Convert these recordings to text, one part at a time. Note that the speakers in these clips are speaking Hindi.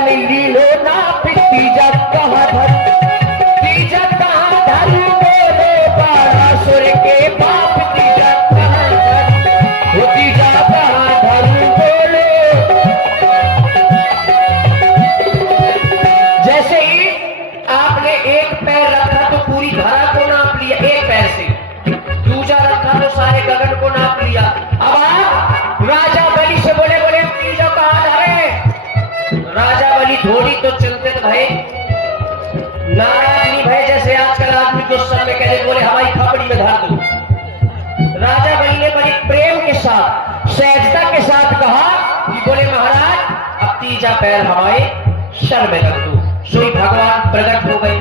बन लीलो ना फिर तीजा कहाँ धर, तीजा कहाँ धर बोलो बाणासुर के बाप तीजा कहाँ धर, वो तीजा कहाँ धर बोलो। जैसे ही आपने एक पैर रखा तो पूरी धरा को नाप लिया एक पैर से, दूसरा रखा तो सारे गगन को नाप लिया। अब आप राजा बलि से बोले बोले तीजा कहाँ धरे, राजा बलि थोड़ी तो चलते तो भाई नाराज नहीं भाई, जैसे आजकल आदमी गुस्सा में कहते बोले हमारी खपड़ी में धार दो। राजा बलि ने बड़ी प्रेम के साथ सहजता के साथ कहा कि बोले महाराज अब तीजा पैर हमारे सर में रख दो। सोई भगवान प्रकट हो गए।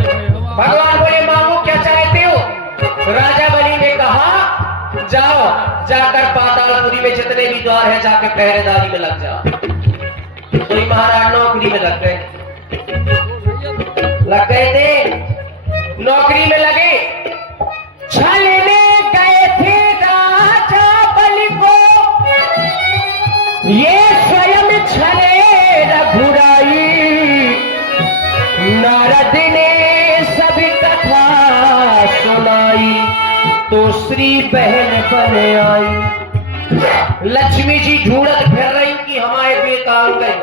भगवान बोले मांगो क्या चाहते हो। राजा बलि ने कहा जाओ जाकर पातालपुरी में जितने भी द्वार है जाके पहरेदारी में लग जाओ। कोई महाराज नौकरी में लग गए थे, नौकरी में लगे। छलने गए थे राजा बलि को, ये स्वयं छले रघुराई, नारद ने सभी कथा सुनाई, तो श्री बहन बन आई। लक्ष्मी जी ढूंढत फिर रही कि हमारे बेकाम गए।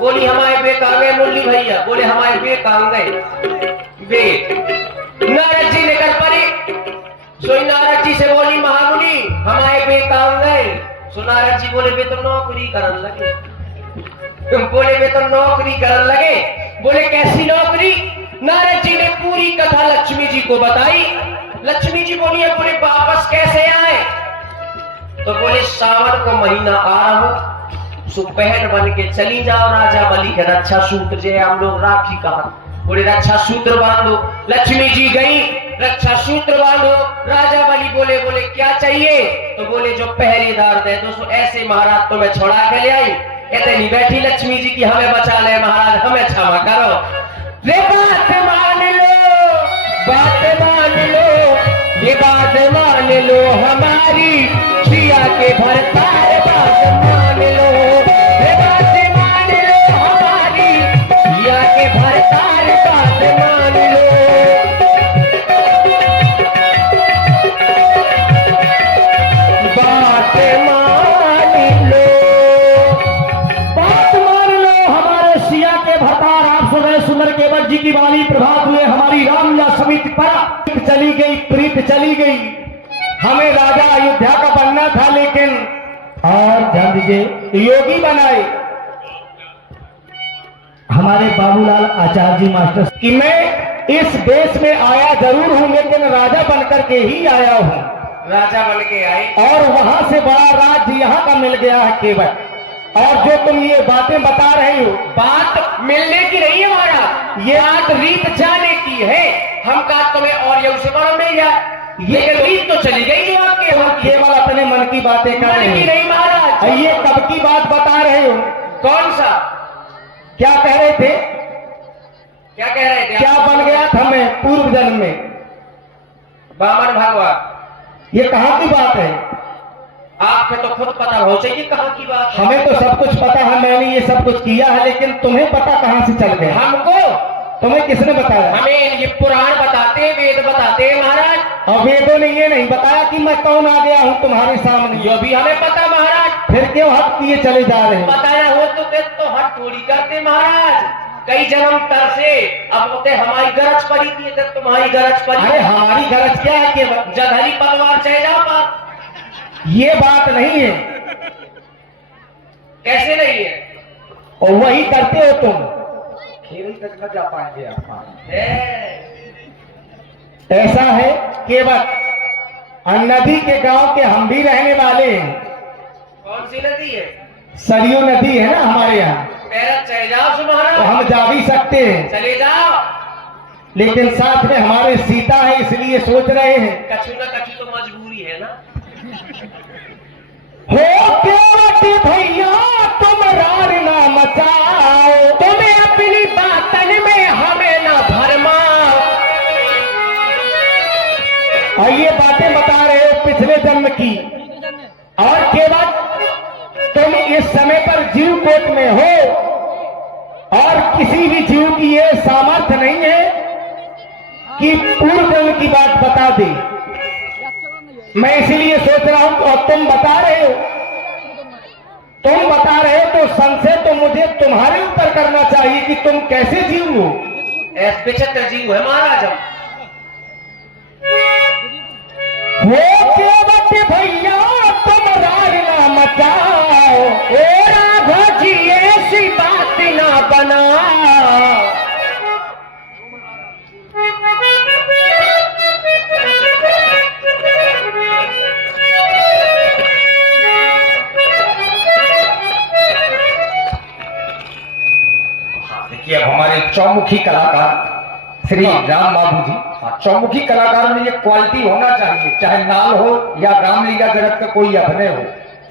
बोली हमारे बेक आ गए मुरली भैया, बोले हमारे बेक आ गए बेक। नारद जी निकल पड़े। सोई नारद जी से बोली महामुनि हमारे बेक आ गए। सो नारद जी बोले वे तो नौकरी करने लगे। बोले वे तो नौकरी करने लगे। बोले कैसी नौकरी। नारद जी ने पूरी कथा लक्ष्मी जी को बताई। लक्ष्मी जी बोली बोले वापस कैसे आए। तो बोले सावन को महीना आ रहा हूं, बहन बन के चली जाओ राजा बलि के रक्षा सूत्र जो हम लोग राखी कहा। बोले रक्षा सूत्र बांधो। लक्ष्मी जी गई रक्षा सूत्र बांधो। राजा बलि बोले बोले क्या चाहिए। तो बोले जो पहरेदार दे दो। ऐसे महाराज तो मैं छोड़ा के ले आई। कहते नहीं बैठी लक्ष्मी जी की हमें बचा ले महाराज, हमें क्षमा करो। रे बात मान लो, बात मान लो, ये बात मान लो हमारी, सिया के भरतार बात मान लो। ये बात मान लो हमारी, सिया के भरतार बात मान लो। बात मान लो, बात मान लो हमारे सिया के भरतार। आप सुन रहे सुंदर केवट जी की वाणी प्रभात हुए हमारी रामलीला समिति पर चली गई, प्रीत चली गई। हमें राजा अयोध्या का बनना था लेकिन और ध्यान दीजिए योगी बनाए हमारे बाबूलाल आचार्य जी मास्टर कि मैं इस देश में आया जरूर हूं लेकिन राजा बनकर के ही आया हूं। राजा बन के आए और वहां से बड़ा राज्य यहाँ का मिल गया है केवल। और जो तुम ये बातें बता रहे हो बात मिलने की नहीं है महाराज, ये बात रीत जाने की है। हम कहा तुम्हें और ये उसे बड़ा मिल गया, ये रीत तो चली गई जो आपके केवल अपने मन की बातें कर रहे हैं। नहीं महाराज ये कब की बात बता रहे हो। कौन सा क्या कह रहे थे, क्या कह रहे थे। क्या बन गया था मैं पूर्व जन्म में बामन भगवान। ये कहाँ की बात है। आपको तो खुद पता हो चाहिए कहाँ की बात है। हमें तो सब कुछ पता है, मैंने ये सब कुछ किया है लेकिन तुम्हें पता कहाँ से चल गया। हमको तुम्हें किसने बताया। हमें ये पुराण बताते वेद बताते महाराज। और वेदों ने ये नहीं बताया कि मैं कौन आ गया हूँ तुम्हारे सामने। ये भी हमें पता महाराज। फिर क्यों हट किए चले जा रहे हैं। बताया हो तो हट थोड़ी करते महाराज। कई जन्म तर से अब होते हमारी गरज पड़ी थी जब तुम्हारी गरज पड़ी। अरे हमारी गरज क्या है कि जगहरी पलवार चले जाओ पास। ये बात नहीं है। कैसे नहीं है। और वही करते हो तुम। खेल तक न जा पाएंगे आप। ऐसा है केवल नदी के गांव के हम भी रहने वाले हैं। कौन सी नदी है। सरयू नदी है ना हमारे यहाँ। चले जाओ तो हम जा भी सकते हैं। चले जाओ लेकिन साथ में हमारे सीता है इसलिए सोच रहे हैं। कछु ना कछु तो मजबूरी है ना। हो केवट भैया तुम रार ना मचाओ, तुम्हें अपनी बातन में हमें ना भरमाओ। और ये बातें बता रहे हो पिछले जन्म की। और केवट तुम इस समय पर जीव कोट में हो किसी भी जीव की ये सामर्थ्य नहीं है कि पूर्व जन्म की बात बता दे। मैं इसीलिए सोच रहा हूं, और तुम बता रहे हो, तो संशय तो मुझे तुम्हारे ऊपर करना चाहिए कि तुम कैसे जीव हो। विचित्र जीव है महाराज हम। वो केवट भैया तुम राज ना मचाओ, ओ राघव जी ऐसी बात ना बनाओ। देखिए अब हमारे चौमुखी कलाकार श्री राम बाबू जी, चौमुखी कलाकार में ये क्वालिटी होना चाहिए, चाहे नाल हो या रामलीला जगत का कोई अभिनय हो,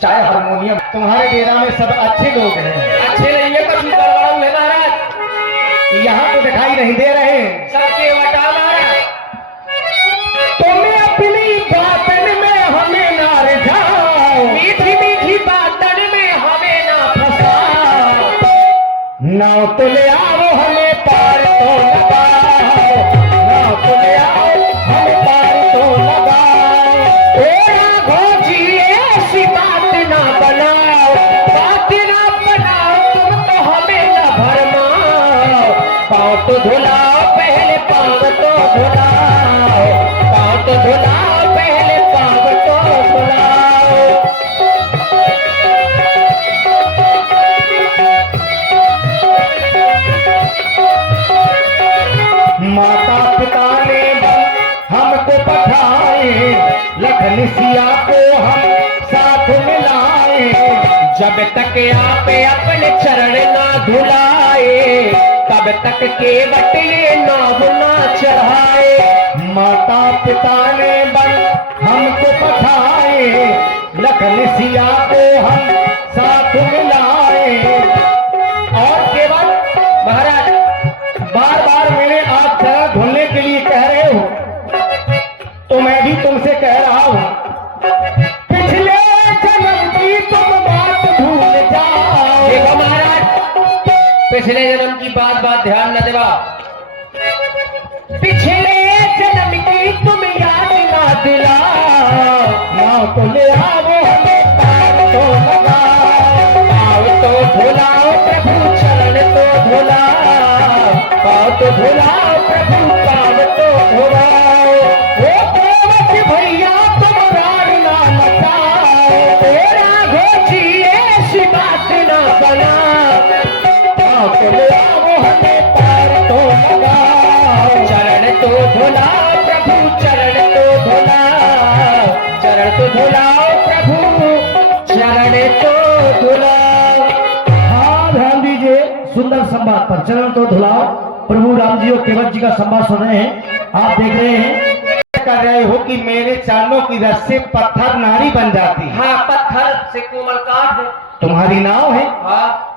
चाहे हारमोनियम। तुम्हारे डेरा में सब अच्छे लोग हैं, अच्छे नहीं है कुछ गड़बड़ हुए महाराज, यहाँ तो दिखाई नहीं दे रहे हैं। सबके वटा महाराज। तुम्हें अपनी बातन में हमें ना रिझाओ, मीठी मीठी बातन में हमें ना फंसाओ। नाव तो ले आओ हमें पार तो लगाओ, नाव तो ले आओ हमें पार तो लगाओ। ओ राघव जी ऐसी बात ना बनाओ, बात ना बनाओ तुम तो हमें ना भरमाओ। पाँव तो धुलाओ पहले पाँव तो धुलाओ, पाँव तो धुलाओ पहले पाँव तो धुलाओ। माता पिता ने हमको पठाए, लखन सिया को हम साथ मिलाए। जब तक आप अपने चरण ना धुलाए, तब तक केवट ये नाव ना चढ़ाए। माता पिता ने हमको पठाए, लखन सिया को हम साथ मिलाए। और केवट महाराज बार बार मेरे आप चरण धुलने के लिए कह रहे हो, तो मैं भी तुमसे कह रहा हूं, पिछले जन्म की तुम बात भूल जाओ। देखो महाराज, पिछले जन्म की बात ध्यान न देवा। पिछले जन्म की तुम याद ना दिलाओ, नाव तो ले आओ हमें पार तो लगाओ। पाँव तो धुलाओ प्रभु चरण तो धुलाओ, पाँव तो धुलाओ प्रभु पाँव तो धुलाओ। ओ केवट भैया तुम रार ना मचाओ, ओ राघव जी ऐसी बात ना बनाओ। पाँव तो ले आओ हमें पार तो लगाओ, चरण तो धुलाओ प्रभु चरण तो धुलाओ, चरण तो धुलाओ प्रभु चरण तो धुलाओ। हाँ ध्यान दीजिए, सुंदर संवाद पर चरण तो धुलाओ। प्रभु राम जी और केवट जी का संवाद सुन रहे हैं, आप देख रहे हैं, कर रहे हो कि मेरे चरणों की रस से पत्थर नारी बन जाती है। हाँ, पत्थर से कोमल काट है। तुम्हारी नाव है, हाँ,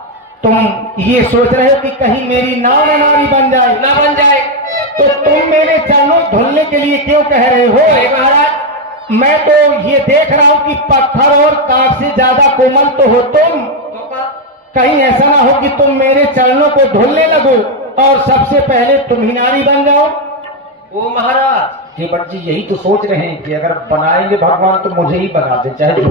तुम ये सोच रहे हो कि कहीं मेरी नाव न नारी बन जाए, ना बन जाए। तो तुम मेरे चरणों धुलने के लिए क्यों कह रहे हो? अरे महाराज, मैं तो ये देख रहा हूँ कि पत्थर और काठ से ज्यादा कोमल तो हो तुम। तो का कहीं ऐसा ना हो कि तुम मेरे चरणों को धुलने लगो और सबसे पहले तुम ही नारी बन जाओ। ओ महाराज, केवट जी यही तो सोच रहे हैं कि अगर बनाएंगे भगवान तो मुझे ही बना दे, चाहे जो,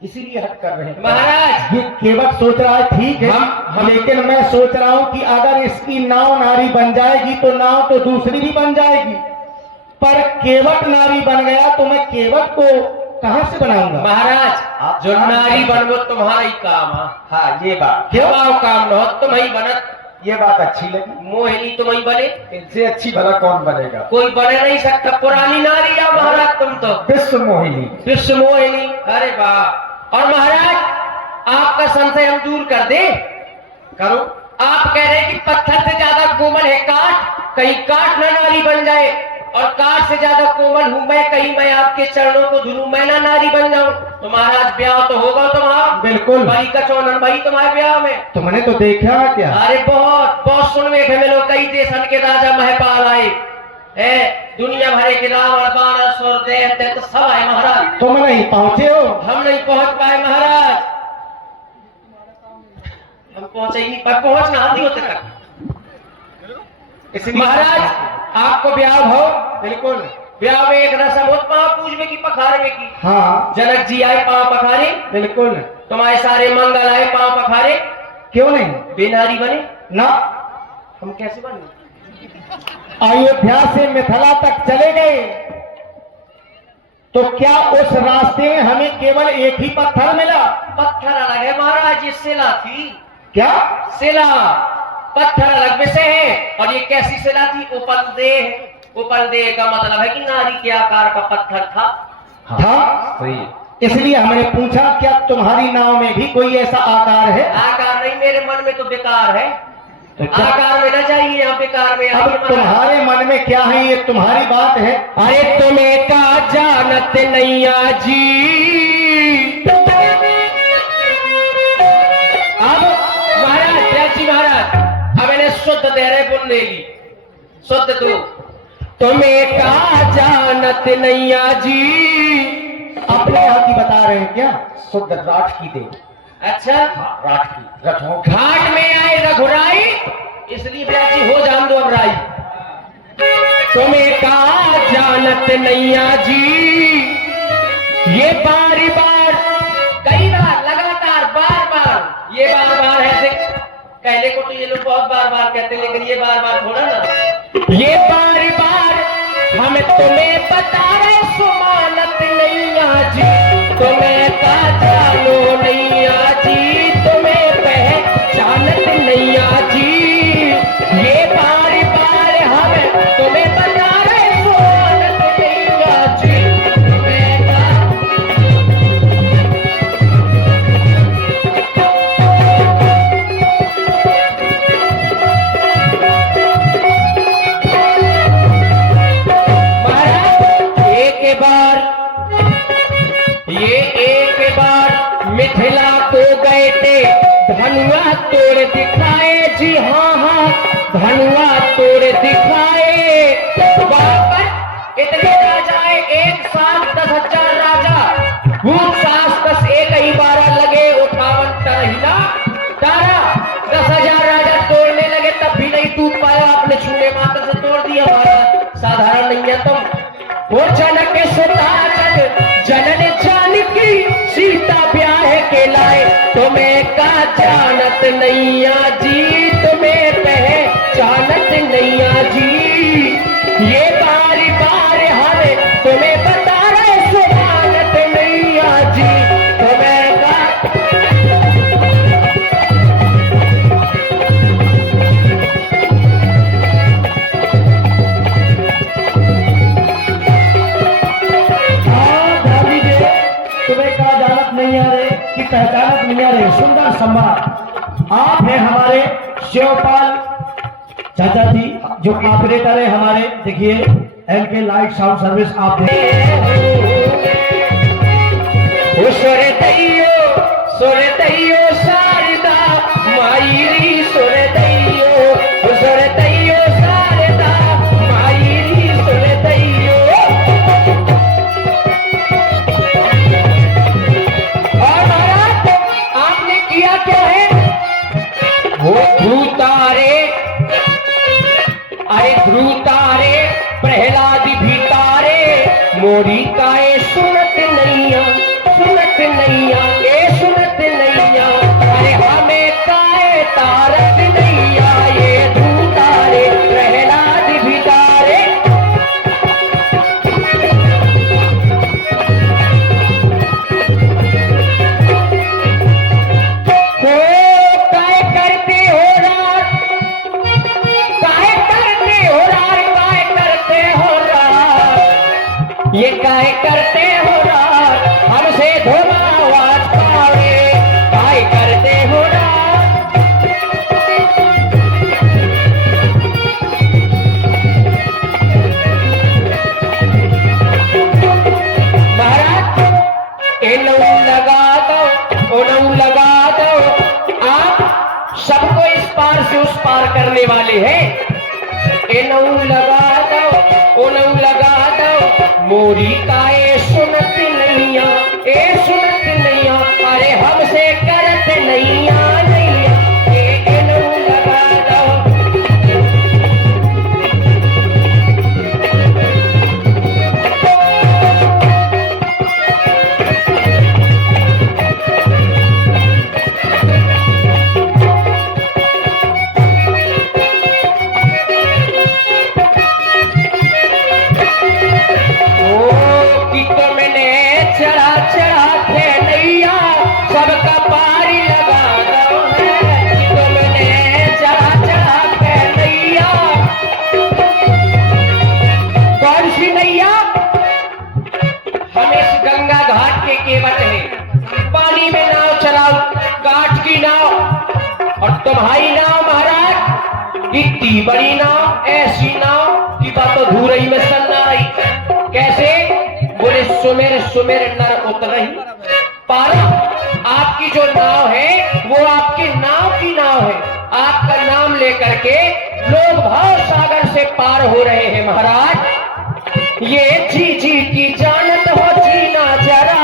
इसीलिए हट कर रहे हैं। महाराज, ये केवट सोच रहा है ठीक है, लेकिन मैं सोच रहा हूँ कि अगर इसकी नाव नारी बन जाएगी तो नाव तो दूसरी भी बन जाएगी, पर केवट नारी बन गया तो मैं केवट को कहां से बनाऊंगा? महाराज, जो नारी बनवो तुम्हारा ही काम है। हाँ ये बात, केवाओ काम न हो तुम ही बनत, ये बात अच्छी लगी। मोहिनी तुम ही बने, इनसे अच्छी भला कौन बनेगा? कोई बने नहीं सकता। पुरानी नारी या महाराज तुम तो विश्व मोहिनी। विश्व मोहिनी। अरे वाह। और महाराज, आपका संशय हम दूर कर दे। करो। आप कह रहे हैं कि पत्थर से ज्यादा कोमल है काठ, कहीं काठ ना नारी बन जाए, और काठ से ज्यादा कोमल हूं मैं, कहीं मैं आपके चरणों को धुलूं, मैं ना नारी बन जाऊं। तो महाराज ब्याह तो होगा तुम्हारा। बिल्कुल। भाई का चौनन भाई तुम्हारे ब्याह में। तुमने तो देखा क्या? अरे बहुत बहुत सुन बैठे में लोग, कई देशन के राजा महपाल आए है, दुनिया भरे के रावण बानर स्वर देवते तो सब आए महाराज। तुम नहीं पहुंचे हो? हम नहीं पहुंच पाए महाराज। हम पहुंचे ही नहीं पर पहुंचना आती होते तक। इसलिए महाराज आपको ब्याह हो? बिल्कुल ब्याह में एक रस्म हो पाँव पूजने की पखारने की। हाँ जनक जी आए पाँव पखारे, बिल्कुल। तुम्हारे सारे मंगल आए पाँव पखारे, क्यों नहीं? बेनारी बने ना, हम कैसे बने? अयोध्या से मिथिला तक चले गए तो क्या उस रास्ते में हमें केवल एक ही पत्थर मिला? पत्थर अलग है महाराज, ये शिला थी। क्या? शिला पत्थर अलग विषय है। और ये कैसी शिला थी? उपलदेह। उपलदेह का मतलब है कि नारी के आकार का पत्थर था। था, इसलिए हमने पूछा क्या तुम्हारी नाव में भी कोई ऐसा आकार है? आकार नहीं, मेरे मन में तो बेकार है। तो क्या? आकार में न जाइए, यहाँ बेकार में अब आइए महाराज। तुम्हारे मन में क्या है ये तुम्हारी बात है। अरे तुम्हें का जानत नैया जी। अब महाराज जी महाराज अब इन्हें शुद्ध दे रहे बुंदेली, शुद्ध दो। तुम्हें का जानत नैया जी। अपने यहाँ की बता रहे हैं क्या? शुद्ध राठ की दे। अच्छा राठ की रथों घाट में आए रघुराई, इसलिए ब्याजी हो जान दो अब राई। तुम्हें का जानत नैया जी। ये बार बार कई बार लगातार बार बार, ये बार बार है से पहले को तो ये लोग बहुत बार बार कहते हैं, लेकिन ये बार बार थोड़ा ना। ये बार बार हम तुम्हें बता रहे सुमानत नैया जी। तुम्हें का जानो नैया जी, तुम्हें पहचानत नैया जी। ये बार बार हम तुम्हें बता रहे सुमानत नैया जी। तुम्हें का एक बार मिथिला को गए थे, धनुआ तोड़ दिखाए जी। हाँ हाँ धनुआ तोड़ दिखाए। वहां पर इतने राजाए, एक साथ 10,000 राजा। भूत सास 10 एक ही 12 लगे 58 तरहिला तारा। 10,000 राजा तोड़ने लगे तब भी नहीं टूट पाया। आपने छूने मात्र से तोड़ दिया। हमारा साधारण नहीं है तुम। वो जनक के सुता जनन जानकी सीता ब्याह के लाए। तुम्हें का जानत नैया जी। तुम्हें पहचानत नैया जी। ये बार बार हम तुम्हें बता रहे सुमानत नैया जी। तुम्हें का नहीं आ रहे कि पहचानत नहीं आ रहे। सुंदर सम्मान आप हैं हमारे शिवपाल चाचा जी जो ऑपरेटर है हमारे। देखिए एलके लाइट साउंड सर्विस आप सुरतैयो शारदा मायरी। सुरतैयो सुरतैयो शारदा मायरी। सुरतैयो क्या है वो? ध्रुतारे, अरे ध्रुतारे प्रहलाद भी तारे। मोरी काए सुनत नैया, सुनत नैया, ए सुनत नैया। अरे हमें काए तारत नैया। ये ध्रुतारे प्रहलाद भी तारे। ये काहे करते हो रात हमसे धोमावाज पावे। काहे करते हो रात। महाराज इनऊ लगा दो, उनऊ लगा दो। आप सबको इस पार से उस पार करने वाले हैं। इनऊ लगा दो, उनऊ लगा दो। मोरी काए सुनत नैया, ए सुनत नैया। अरे हमसे करत नैया नैया। ए भाई नाव महाराज, इतनी बड़ी नाव, ऐसी नाव की बात अधूरई में सन्ना रही। कैसे? बोले सुमेर सुमेर नर उतरही। पारो, आपकी जो नाव है वो आपके नाव की नाव है। आपका नाम लेकर के लोग भाव सागर से पार हो रहे हैं महाराज। ये जी जी की जानत हो जीना जरा,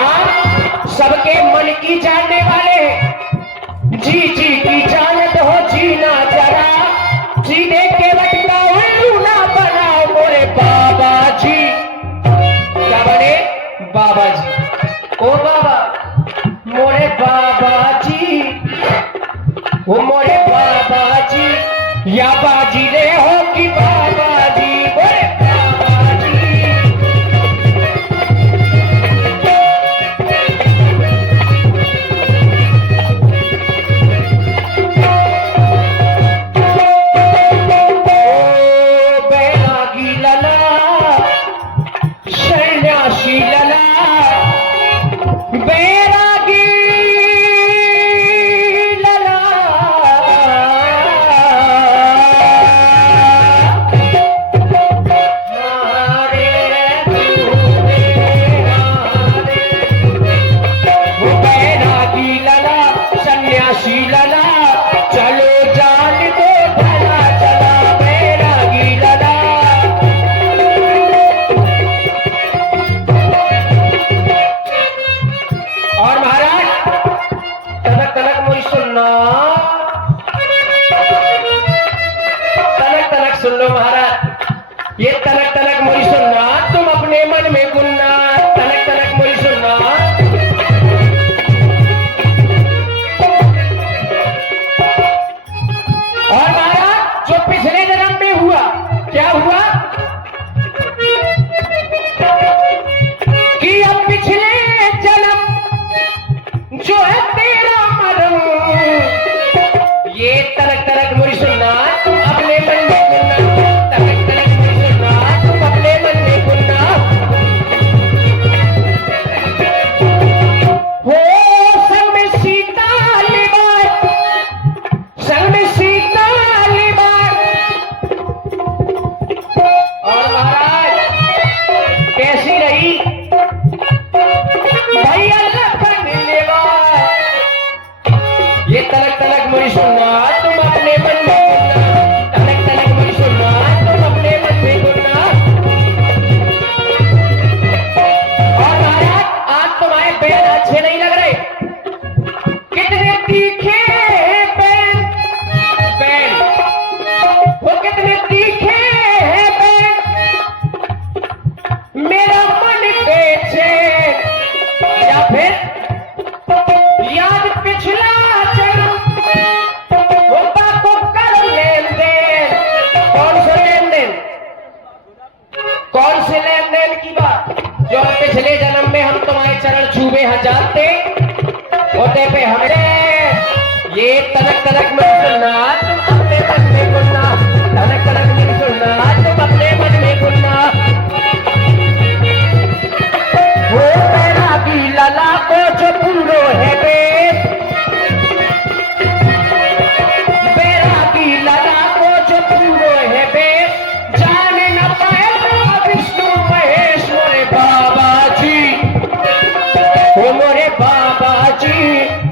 आप सबके मन की जानने वाले हैं। जी जी की जानत हो जीना जरा, जीने के बटका उल्लू ना बनाओ मोरे बाबा जी। क्या बने? बाबा जी। ओ बाबा, मोरे बाबा जी, ओ मोरे बाबा जी, या बाजी रे हो कि बाबा जी, मोरे बाबा जी। ओ बैरागी लला, सन्यासी लला, बैरागी लला, बैरागी लला, सन्यासी लला, चलो जान दो भला चला बैरागी लला। और महाराज तनक तनक मुझे सुनना, तनक तनक सुन लो महाराज। ये तनक तनक मुझे सुनना, तुम अपने मन में गुनना। तनक तनक मुझे सुनना। और महाराज जो पिछले जन्म में हुआ, क्या हुआ कि अब पिछले जन्म जो है तेरा मरम, ये तनक तनक मुझे सुनना, तुम अपने मन में गुनना। तनक तनक मुझे सुनना, तुम अपने मन में गुनना। हो संग में सीता लिबास, संग में सीता लिबास। और महाराज कैसी रही भाई अल्लाह पर मिलेगा। ये तलक तलक मुझे सुनना, तुम अपने मन में गुनना। तलक तलक मुझे सुनना, तुम अपने मन में गुनना। और महाराज आज तुम्हारे बैल अच्छे नहीं लग रहे। कितने तीखे हैं बैल, बैल वो कितने तीखे हैं बैल, मेरा मन बेचे। या फिर याद पिछला जन्म, वो बापू कर लेन देन। कौन से लेन देन? कौन से लेन देन की बात? जो पिछले जन्म में हम तुम्हारे चरण छूबे हैं जानते होते पे हमें। ये तनक तनक में सुनना, तुम अपने मन में गुनना। तनक तनक में सुनना, तुम अपने मन में गुनना। वो बैरागी लला को जो पूरो है बेस, बैरागी लला को जो पूरो है बेस, जान न पाएगा विष्णु महेश मोरे बाबा जी। ओ मोरे बाबा जी,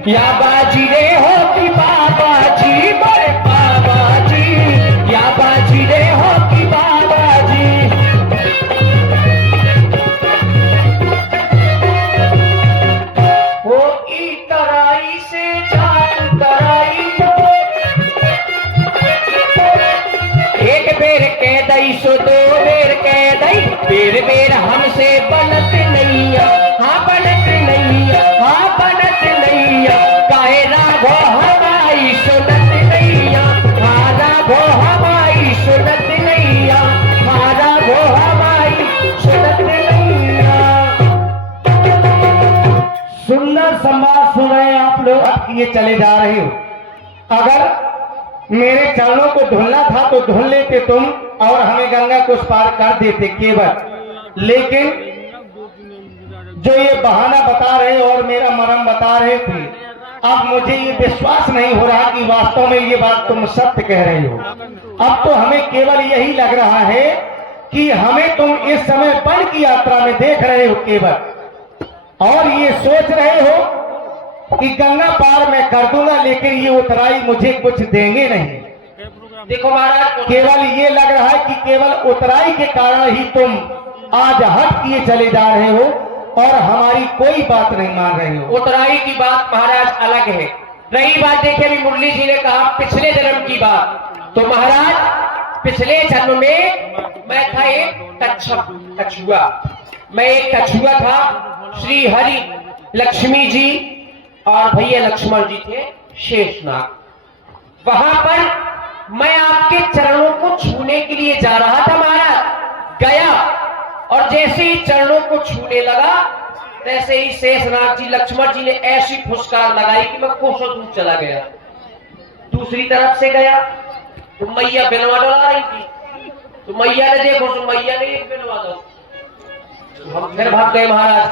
या बाजी रे हो कि बाबा जी, मोरे बाबा जी, या बाजी रे हो कि बाबा जी। वो इतराई से जान तराई, एक बेर कह दई सो दो बेर कह दई, बेर बेर हमसे बनत नैया। हाँ बनत नैया, हाँ बनत नैया, काहे राघो हमारी सुनत नैया। हाँ राघो हमारी सुनत नैया, हाँ राघो हमारी सुनत नैया। सुंदर संवाद सुन रहे हैं आप लोग, अब ये चले जा रहे हो। अगर मेरे चरणों को धुलना था तो धुल लेते तुम और हमें गंगा को पार कर देते केवल। लेकिन जो ये बहाना बता रहे और मेरा मरम बता रहे थे, अब मुझे ये विश्वास नहीं हो रहा कि वास्तव में ये बात तुम सत्य कह रहे हो। अब तो हमें केवल यही लग रहा है कि हमें तुम इस समय वन की यात्रा में देख रहे हो केवल, और ये सोच रहे हो कि गंगा पार मैं कर दूंगा, लेकिन ये उतराई मुझे कुछ देंगे नहीं। देखो महाराज, केवल ये लग रहा है कि केवल उतराई के कारण ही तुम आज हट किए चले जा रहे हो और हमारी कोई बात नहीं मान रहे हो। उतराई की बात महाराज अलग है। रही बात, देखिए अभी मुरली जी ने कहा पिछले जन्म की बात, तो महाराज पिछले जन्म में मैं था एक कछुआ। मैं एक कछुआ था। श्री हरि लक्ष्मी जी और भैया लक्ष्मण जी थे शेषनाग। वहां पर मैं आपके चरणों को छूने के लिए जा रहा था महाराज। गया और जैसे ही चरणों को छूने लगा, तैसे ही शेषनाग जी लक्ष्मण जी ने ऐसी फुसकार लगाई कि मैं कोसों दूर चला गया। दूसरी तरफ से गया तो मैया बिनवा डला रही थी, तो मैया ने देखो तो मैया ने एक बिनवा दो, हम फिर भाग गए महाराज।